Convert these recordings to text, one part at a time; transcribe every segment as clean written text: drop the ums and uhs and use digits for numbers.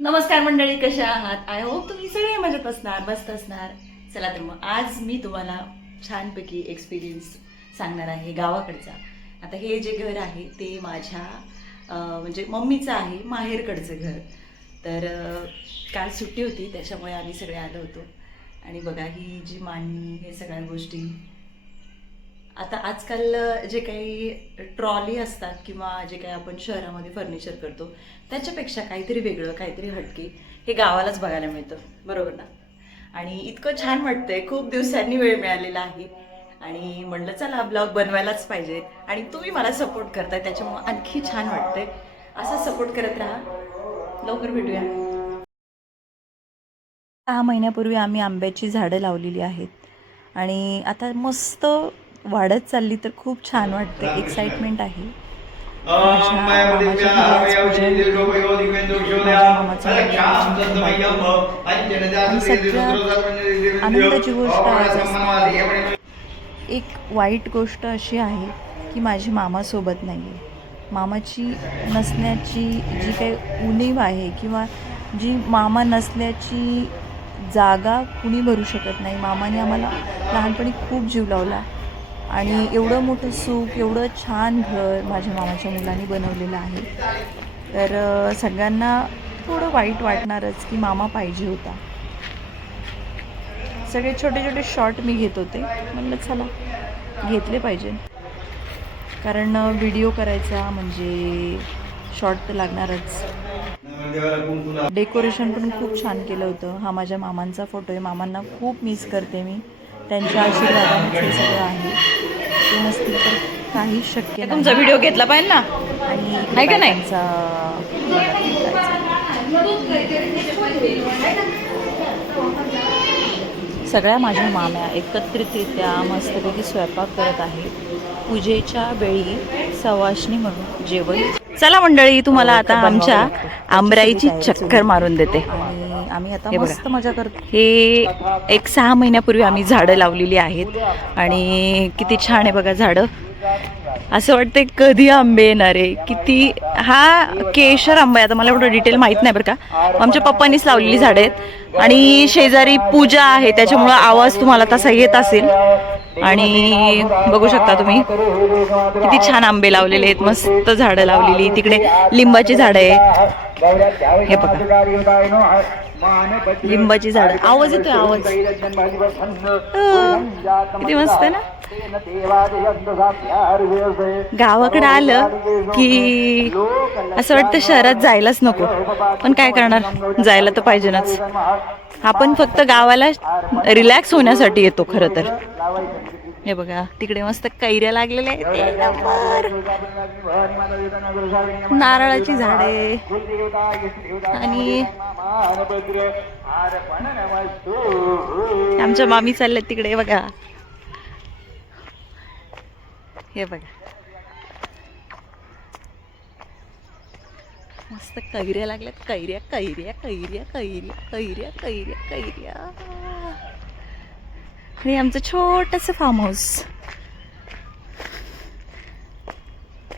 नमस्कार मंडळी, कशा आहात? आय होप तुम्ही सगळे मजेत असणार, मस्त असणार. चला तर मग आज मी तुम्हाला छानपैकी एक्सपिरियन्स सांगणार आहे गावाकडचा. आता हे जे घर आहे ते माझ्या म्हणजे मम्मीचं आहे, माहेरकडचं घर. तर काल सुट्टी होती त्याच्यामुळे आम्ही सगळे आलो होतो. आणि बघा ही जी मांडणी, हे सगळ्या गोष्टी आता आजकाल जे काही ट्रॉली असतात किंवा जे काही आपण शहरामध्ये फर्निचर करतो त्याच्यापेक्षा काहीतरी वेगळं, काहीतरी हटके हे गावालाच बघायला मिळतं, बरोबर ना? आणि इतकं छान वाटतंय, खूप दिवसांनी वेळ मिळालेला आहे आणि म्हणलं चला ब्लॉग बनवायलाच पाहिजे. आणि तुम्ही मला सपोर्ट करताय त्याच्यामुळे आणखी छान वाटतंय. असा सपोर्ट करत राहा. लवकर भेटूया. 6 महिन्यापूर्वी आम्ही आंब्याची झाडं लावलेली आहेत आणि आता मस्त वाढत चालली, तर खूप छान वाटते, एक्साइटमेंट आहे. माझ्या मामाची आज पूजा होती, माझ्या मामाचा आणि सगळ्यात आनंदाची गोष्ट आज असणार. एक वाईट गोष्ट अशी आहे की माझी मामासोबत नाही आहे. मामाची नसण्याची जी काही उणीव आहे किंवा जी मामा नसल्याची जागा कुणी भरू शकत नाही. मामाने आम्हाला लहानपणी खूप जीव लावला आणि एवढं मोठं सुख, एवढं छान घर माझ्या मामाच्या मुलांनी बनवलेलं आहे. तर सगळ्यांना थोडं वाईट वाटणारच की मामा पाहिजे होता. सगळे छोटे छोटे शॉट मी घेत होते, म्हणलं चला घेतले पाहिजे, कारण व्हिडिओ करायचा म्हणजे शॉट तर लागणारच. डेकोरेशन पण खूप छान केलं होतं. हा माझ्या मामांचा फोटो आहे. मामांना खूप मिस करते मी. त्यांच्या आशीर्वादाने हे सगळं आहे. ते नसतील तर काही शक्य नाही. तुमचा व्हिडिओ घेतला पाहिजे ना. आणि आहे का नाही सगळ्या माझ्या माम्या एकत्रितरित्या मस्तपैकी स्वयंपाक करत आहेत. पूजेच्या वेळी सवाष्णी म्हणून जेवण. चला मंडळी, तुम्हाला आता आमच्या आंबराईची चक्कर मारून देते. आणि आम्ही आता मस्त मजा करतो. हे एक 6 महिन्यापूर्वी आम्ही झाडं लावलेली आहेत आणि किती छान आहे बघा झाडं. असं वाटतं कधी आंबे येणार आहे. किती हा केशर आंबा आहे. आता मला एवढं डिटेल माहीत नाही बरं का. आमच्या पप्पांनीच लावलेली झाडं आहेत आणि शेजारी पूजा आहे त्याच्यामुळं आवाज तुम्हाला तसा येत असेल. आणि बघू शकता तुम्ही किती छान आंबे लावलेले आहेत, मस्त झाडं लावलेली. तिकडे लिंबाची झाडं आहेत, हे बघा लिंबाची झाड. आवाज येतोय, आवाज किती मस्त आहे ना. गावाकडे आलं की असं वाटतं शहरात जायलाच नको, पण काय करणार, जायला तर पाहिजेच. आपण फक्त गावाला रिलॅक्स होण्यासाठी येतो खरं तर. हे बघा तिकडे मस्त कैऱ्या लागलेल्या आहेत, नारळाची झाडे. आणि आमच्या मामी चालल्यात तिकडे बघा. हे बघा मस्त कैऱ्या लागल्यात, कैऱ्या कैऱ्या कैऱ्या कैऱ्या कैऱ्या कैऱ्या कैऱ्या. आणि आमचं छोटंसं फार्म हाऊस.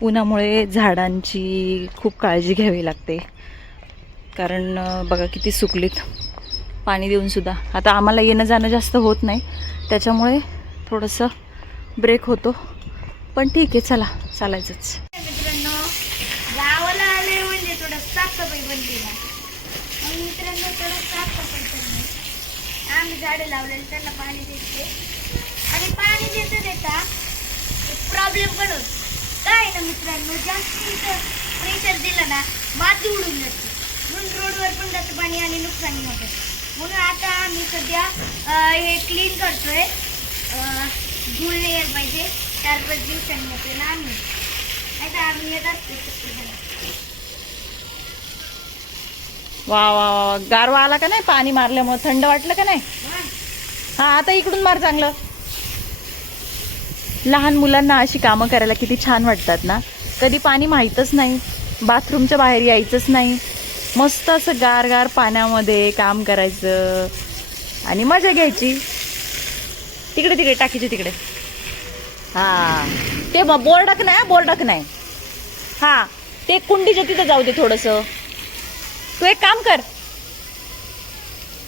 उन्हामुळे झाडांची खूप काळजी घ्यावी लागते, कारण बघा किती सुकलीत, पाणी देऊन सुद्धा. आता आम्हाला येणं जाणं जास्त होत नाही त्याच्यामुळे थोडंसं ब्रेक होतो, पण ठीक आहे, चला चालायचंच. मित्रांनो, गावाला आले म्हणजे थोडं साफसफाई बनते ना. मग मित्रांनो थोडं साफसफाई करणे. आम्ही झाडं लावलेली त्यांना पाणी देते आणि पाणी देता प्रॉब्लेम पण होतो. काय ना मित्रांनो, जास्त प्रेशर दिलं ना माती उडून जाते, म्हणून रोडवर पण जातं पाणी आणि नुकसानी होतं. म्हणून आता आम्ही सध्या हे क्लीन करतोय. धूळ नाही यायला पाहिजे, 4-5 दिवसांनी येते ना आम्ही. नाही तर आम्ही येत असतो. वा वा वा, गारवा आला का नाही पाणी मारल्यामुळे? थंड वाटलं का नाही? हा आता इकडून मार चांगलं. लहान मुलांना अशी कामं करायला किती छान वाटतात ना. कधी पाणी माहीतच नाही, बाथरूमच्या बाहेर यायचंच नाही, मस्त असं गार गार पाण्यामध्ये काम करायचं आणि मजा घ्यायची. तिकडे तिकडे टाकीचे तिकडे. हा ते बोर्डक नाही, बोर्डक नाही. हा ते कुंडीच्या तिथं जाऊ दे थोडंसं. तू एक काम कर,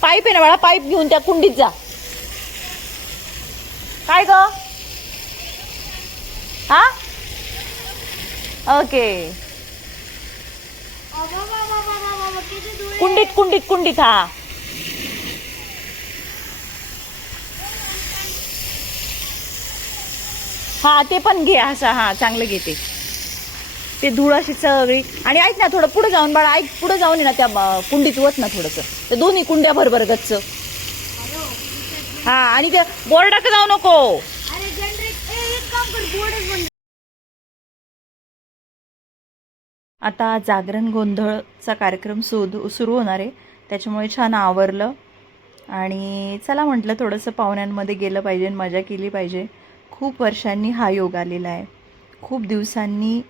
पाईप आहे ना बाळा, पाईप घेऊन त्या कुंडीत जा. काय ग? हा ओके. कुंडीत कुंडीत कुंडीत. हा हा ते पण घे असं. हा चांगलं घेते ते धूळ अशी सगळी. आणि ऐक ना, थोडं पुढे जाऊन बाळा, ऐक, पुढे जाऊन ये ना त्या कुंडीत वत ना थोडंसं, ते दोन्ही कुंड्या भरभर गच्च. हा आणि ते बोर्डाक जाऊ नको. आता जागरण गोंधळचा कार्यक्रम सुरू होणार आहे, त्याच्यामुळे छान आवरलं. आणि चला म्हटलं थोडंसं पाहुण्यांमध्ये गेलं पाहिजे, मजा केली पाहिजे. खूप वर्षांनी हा योग आलेला आहे. खूप दिवसांनी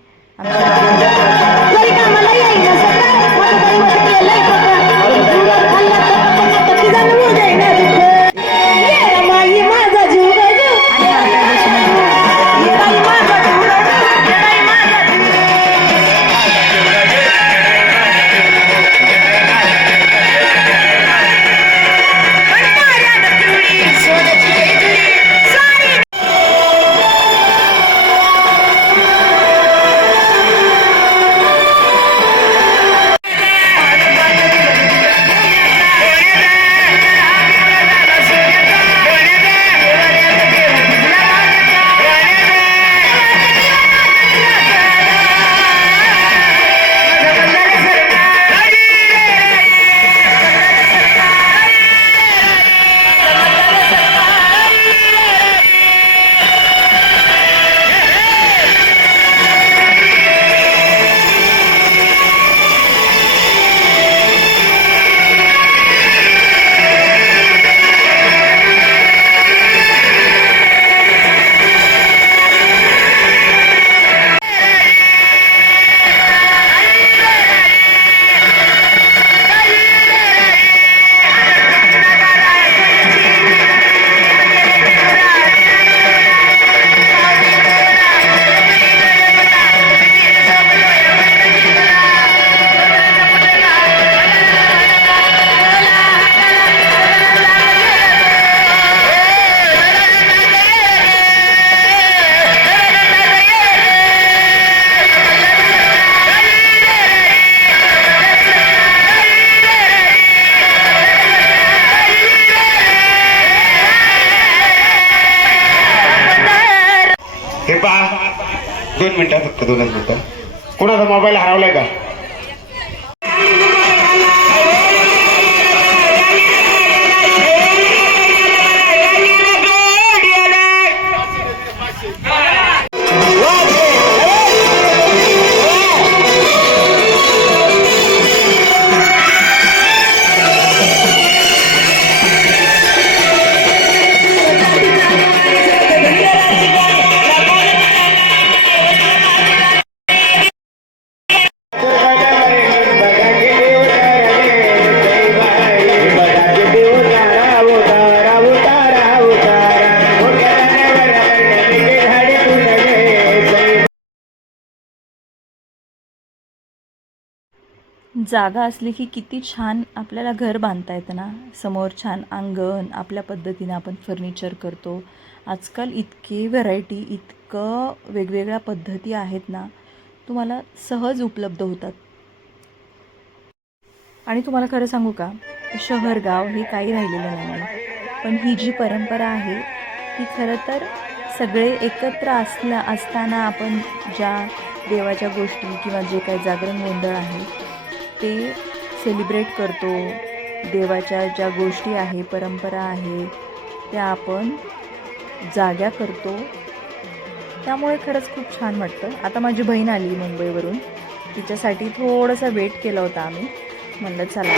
हे पहा, 2 मिनिटं, फक्त 2च मिनिटं. कोणाचा मोबाईल हरवलाय का? जागा असली की किती छान आपल्याला घर बांधता येतं ना. समोर छान अंगण, आपल्या पद्धतीनं आपण फर्निचर करतो. आजकाल इतके व्हरायटी, इतकं वेगवेगळ्या पद्धती आहेत ना, तुम्हाला सहज उपलब्ध होतात. आणि तुम्हाला खरं सांगू का, शहर गाव हे काही राहिलेलं नाही आहे. पण ही जी परंपरा आहे ती खरं तर सगळे एकत्र असताना आपण ज्या देवाच्या गोष्टी किंवा जे काही जागरण गोंधळ आहे ते सेलिब्रेट करतो. देवाच्या ज्या गोष्टी आहे, परंपरा आहे, त्या आपण जाग्या करतो. त्यामुळे खरंच खूप छान वाटतं. आता माझी बहीण आली मुंबईवरून, तिच्यासाठी थोडासा वेट केला होता आम्ही. म्हणलं चला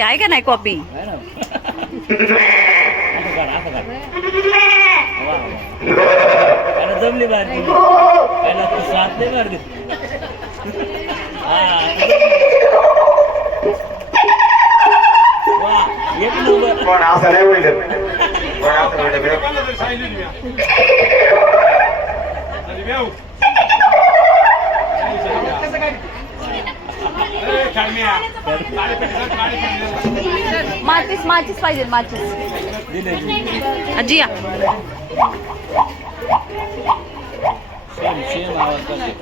आहे का नाही कॉपी? जमली बाहेर पहिला तू साथ नाही मारली एक नंबर पण असं नाही होईल पण असं माचीस माचीस पाहिजे माचीस. आजी या. सेम सेम आवाज करते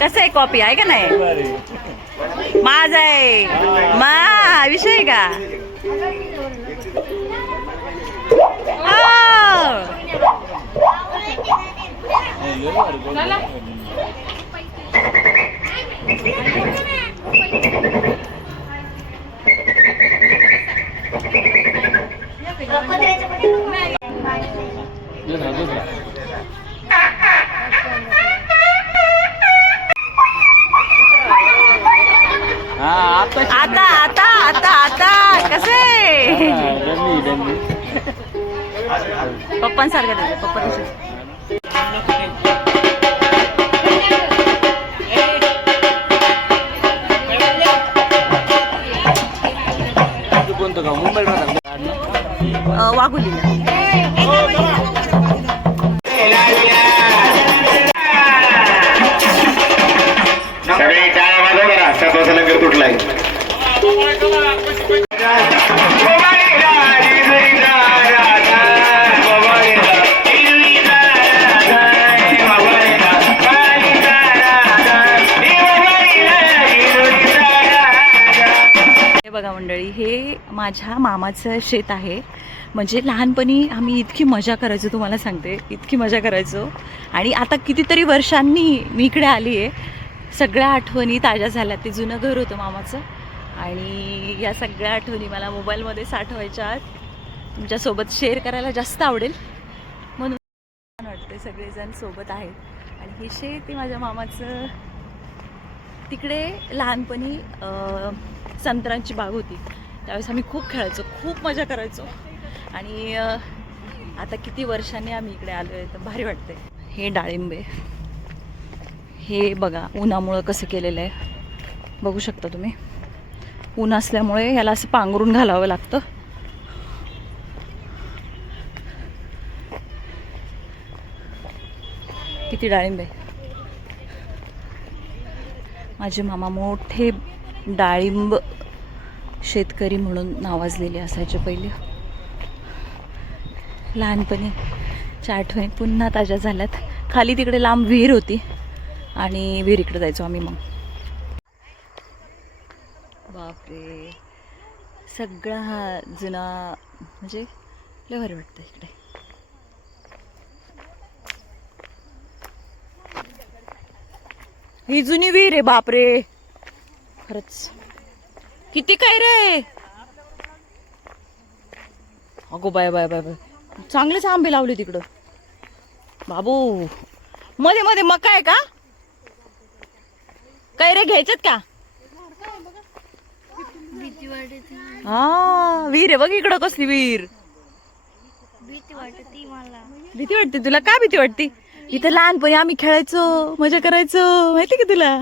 कसं आहे कॉपी आहे का नाही? माझ आहे मा विषय का? आता आता आता आता कसे पप्पांसारखं त्याचं पप्पा कोणतं गाव? मुंबईला राहतात वाघुलीला. सगळे टाळ्या वाजव करा. 7 वाजता लंगर तुटलाय. हे बघा मंडळी, हे माझ्या मामाचं शेत आहे. म्हणजे लहानपणी आम्ही इतकी मजा करायचो, तुम्हाला सांगते इतकी मजा करायचो. आणि आता कितीतरी वर्षांनी मी इकडे आली आहे. सगळ्या आठवणी ताज्या झाल्या. ते जुनं घर होतं मामाचं आणि या सगळ्या आठवणी मला मोबाईलमध्ये साठवायच्या आहेत. तुमच्यासोबत शेअर करायला जास्त आवडेल म्हणून छान वाटते सगळेजण सोबत आहेत. आणि हे शेत ते माझ्या मामाचं. तिकडे लहानपणी संत्र्यांची बाग होती. त्यावेळेस आम्ही खूप खेळायचो, खूप मजा करायचो. आणि आता किती वर्षांनी आम्ही इकडे आलो आहे तर भारी वाटते. हे डाळिंबे, हे बघा उन्हामुळं कसं केलेलं आहे बघू शकता तुम्ही. ऊन असल्यामुळे याला असं पांघरून घालावं लागतं. किती डाळिंबे. माझे मामा मोठे डाळिंब शेतकरी म्हणून नावाजलेले असायचे पहिले. लहानपणीच्या आठवणी पुन्हा ताज्या झाल्यात. खाली तिकडे लांब विहीर होती आणि विहिरीकडे जायचो आम्ही. मग बापरे, सगळा हा जुना म्हणजे लय भारी वाटतं इकडे. ही जुनी विहीर आहे बापरे, खरंच. किती काय रे. अगो बाय बाय बाय बाय, चांगलेच आंबे लावले तिकडं बाबू. मध्ये मध्ये मका आहे का काय रे, घ्यायच्यात का? भीती वाटते. हा विहीर आहे बघ इकडं. कसली विहीर. भीती वाटते मला. भीती वाटते तुला? का भीती वाटते? इथं लहानपणी आम्ही खेळायचो, मजा करायचो, माहिती का तुला?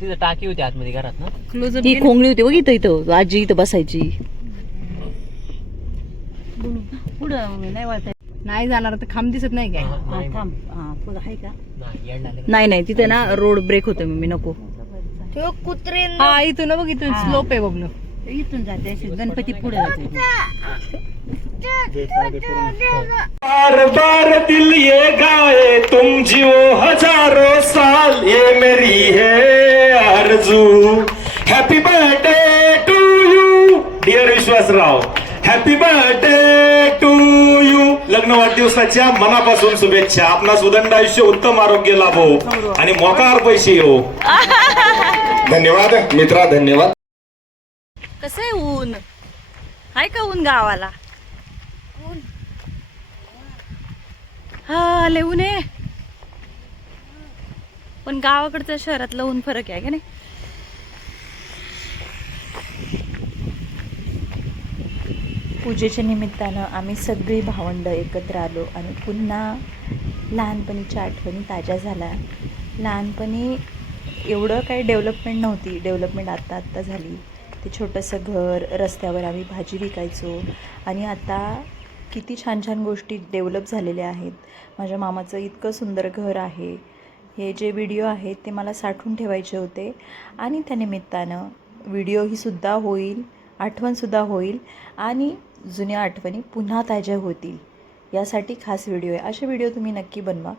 तिथं टाकी होती आतमध्ये घरात ना. ही खोंगळी होती बघ इथं. इथं आजी इथं बसायची. नाही जाणार तर खांब दिसत नाही काय? आहे का? नाही नाही तिथे ना रोड ब्रेक होते. मग मी नको. कुत्रे हा इथून बघ, इथून स्लोप आहे बबलू. इथून जाते गणपती पुढे जाते. बार बार दिल ये गाए तुम जियो हजारों साल ये मेरी है आरज़ू happy birthday to you dear Vishwasrao happy birthday to you. लग्न वाढदिवसाच्या मनापासून शुभेच्छा. आपणास उदंड आयुष्य उत्तम आरोग्य लाभो आणि मोकार पैसे येऊ. धन्यवाद मित्रा, धन्यवाद. कसं आहे ऊन? आहे का ऊन गावाला? हा लय ऊन आहे, पण गावाकडचं शहरातलं ऊन फरक आहे का नाही? पूजेच्या निमित्तानं आम्ही सगळी भावंडं एकत्र आलो आणि पुन्हा लहानपणीच्या आठवणी ताज्या झाल्या. लहानपणी एवढं काही डेव्हलपमेंट नव्हती, डेव्हलपमेंट आत्ता झाली. ते छोटंसं घर, रस्त्यावर आम्ही भाजी विकायचो आणि आता किती छान छान गोष्टी डेव्हलप झालेल्या आहेत. माझ्या मामाचं इतकं सुंदर घर आहे. हे जे व्हिडिओ आहेत ते मला साठवून ठेवायचे होते आणि त्या निमित्तानं व्हिडिओही सुद्धा होईल, आठवणसुद्धा होईल आणि जुन्या आठवणी पुन्हा ताज्या होतील, यासाठी खास व्हिडिओ आहे. असे व्हिडिओ तुम्ही नक्की बनवा,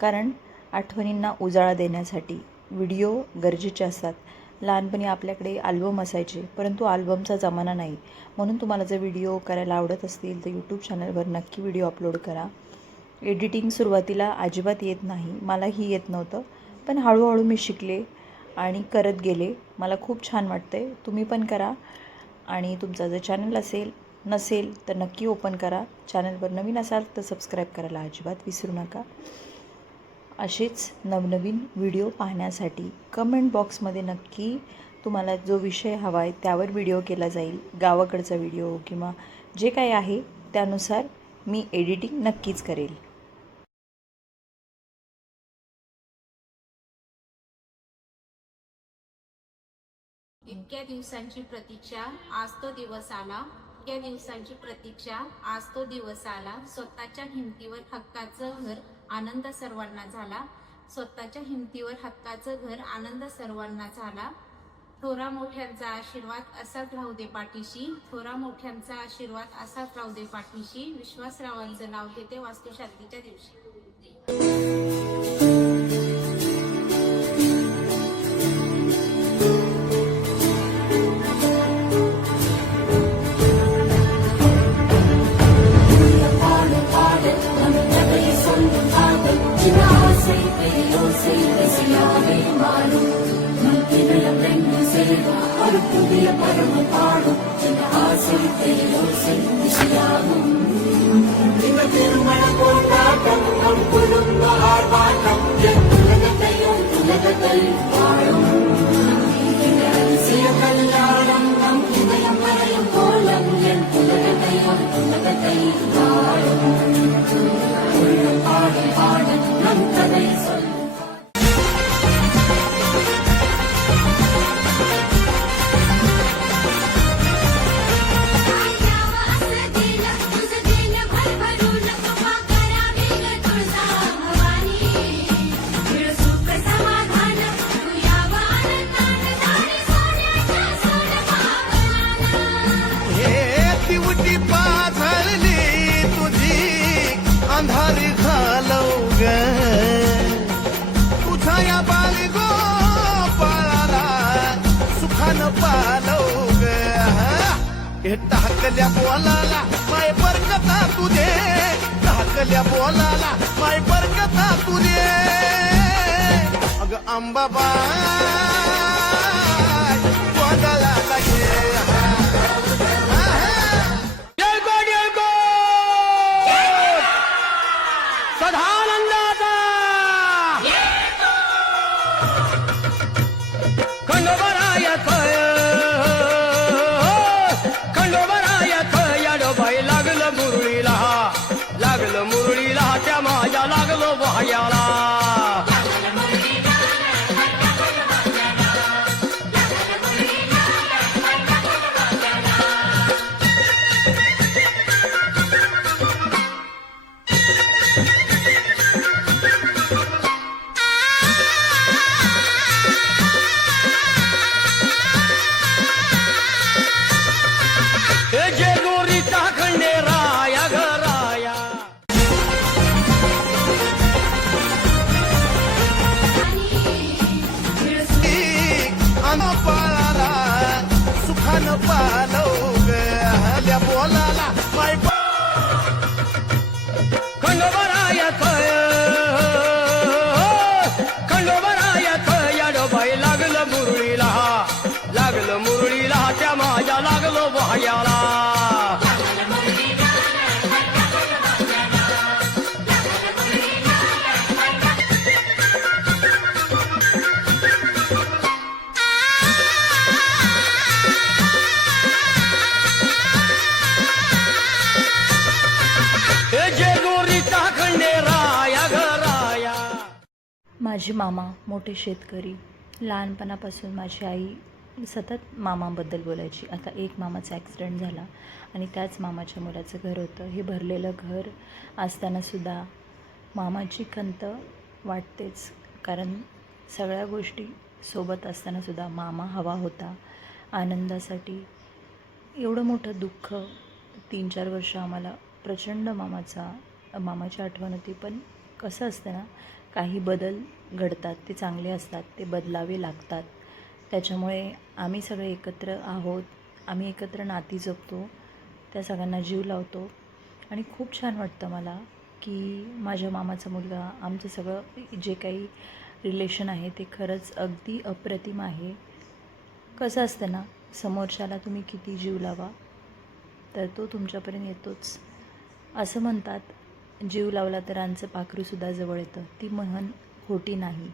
कारण आठवणींना उजाळा देण्यासाठी व्हिडिओ गरजेचे असतात. लहानपणी आपल्याकडे आल्बम असायचे, परंतु आल्बमचा जमाना नाही. म्हणून तुम्हाला जर व्हिडिओ करायला आवडत असतील तर यूट्यूब चॅनलवर नक्की व्हिडिओ अपलोड करा. एडिटिंग सुरुवातीला अजिबात येत नाही, मलाही येत नव्हतं, पण हळूहळू मी शिकले आणि करत गेले. मला खूप छान वाटते. तुम्ही पण करा आणि तुमचा जर चॅनल नसेल तर नक्की ओपन करा. चॅनलवर नवीन असाल तर सबस्क्राईब करायला अजिबात विसरू नका. असेच नवनवीन व्हिडिओ पाहण्यासाठी कमेंट बॉक्समध्ये नक्की तुम्हाला जो विषय हवा आहे त्यावर व्हिडिओ केला जाईल. गावाकडचा व्हिडिओ किंवा जे काही आहे त्यानुसार मी एडिटिंग नक्कीच करेल. इतक्या दिवसांची प्रतीक्षा, आज तो दिवस आला. इतक्या दिवसांची प्रतीक्षा, आज तो दिवस आला. स्वतःच्या हिमतीवर हक्काचं घर, आनंद सर्वांना झाला. स्वतःच्या हिमतीवर हक्काचं घर, आनंद सर्वांना झाला. थोरा मोठ्यांचा आशीर्वाद असाच राहू दे पाठीशी. थोरा मोठ्यांचा आशीर्वाद असाच राहू दे पाठीशी. विश्वासरावांचं नाव घेते वास्तुशांतीच्या दिवशी. टाकल्या बोलाला माय बरकता तुझे, टाकल्या बोलाला माय बरकता तुझे. अग अंबाबाई गोंधळा लागे. सदानंदाचा खंडोबरायाचा मुरळीला त्या माझ्या लागलो वाह्याला. लागलो वाह्याला हे जेजुरीचा खंडेराया घराया माझे मामा मोठे शेतकरी. लहानपणापासून माझी आई सतत मामाबद्दल बोलायची. आता एक मामाचा ॲक्सिडेंट झाला आणि त्याच मामाच्या मुलाचं घर होतं. हे भरलेलं घर असतानासुद्धा मामाची खंत वाटतेच, कारण सगळ्या गोष्टी सोबत असतानासुद्धा मामा हवा होता आनंदासाठी. एवढं मोठं दुःख 3-4 वर्ष आम्हाला प्रचंड मामाची आठवण होती. पण कसं असतं ना, काही बदल घडतात, ते चांगले असतात, ते बदलावे लागतात. त्याच्यामुळे आम्ही सगळे एकत्र आहोत, आम्ही एकत्र नाती जपतो, त्या सगळ्यांना जीव लावतो आणि खूप छान वाटतं मला की माझ्या मामाचा मुलगा, आमचं सगळं जे काही रिलेशन आहे ते खरंच अगदी अप्रतिम आहे. कसं असतं ना, समोरच्याला तुम्ही किती जीव लावा तर तो तुमच्यापर्यंत येतोच. असं म्हणतात, जीव लावला तर रांचं पाखरूसुद्धा जवळ येतं. ती म्हण खोटी नाही.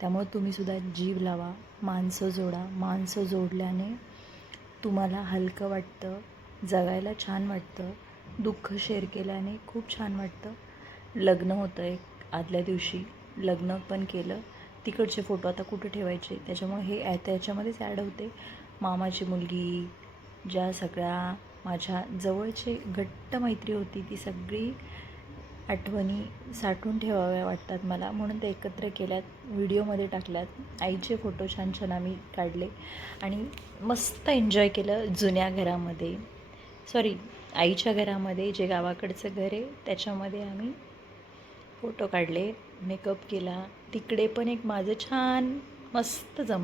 त्यामुळे तुम्हीसुद्धा जीव लावा, माणसं जोडा. माणसं जोडल्याने तुम्हाला हलकं वाटतं, जगायला छान वाटतं. दुःख शेअर केल्याने खूप छान वाटतं. लग्न होतं एक आदल्या दिवशी, लग्न पण केलं. तिकडचे फोटो आता कुठे ठेवायचे, त्याच्यामुळे हे त्याच्यामध्येच ॲड होते. मामाची मुलगी, ज्या सगळ्या माझ्या जवळची घट्ट मैत्री होती, ती सगळी आठवणी साठवून ठेवाव्या वाटतात मला, म्हणून ते एकत्र केल्यात, व्हिडिओमध्ये टाकल्यात. आईचे फोटो छान छान आम्ही काढले आणि मस्त एन्जॉय केलं जुन्या घरामध्ये. आईच्या घरामध्ये, जे गावाकडचं घर आहे त्याच्यामध्ये आम्ही फोटो काढले, मेकअप केला. तिकडे पण एक माझं छान मस्त जमलं.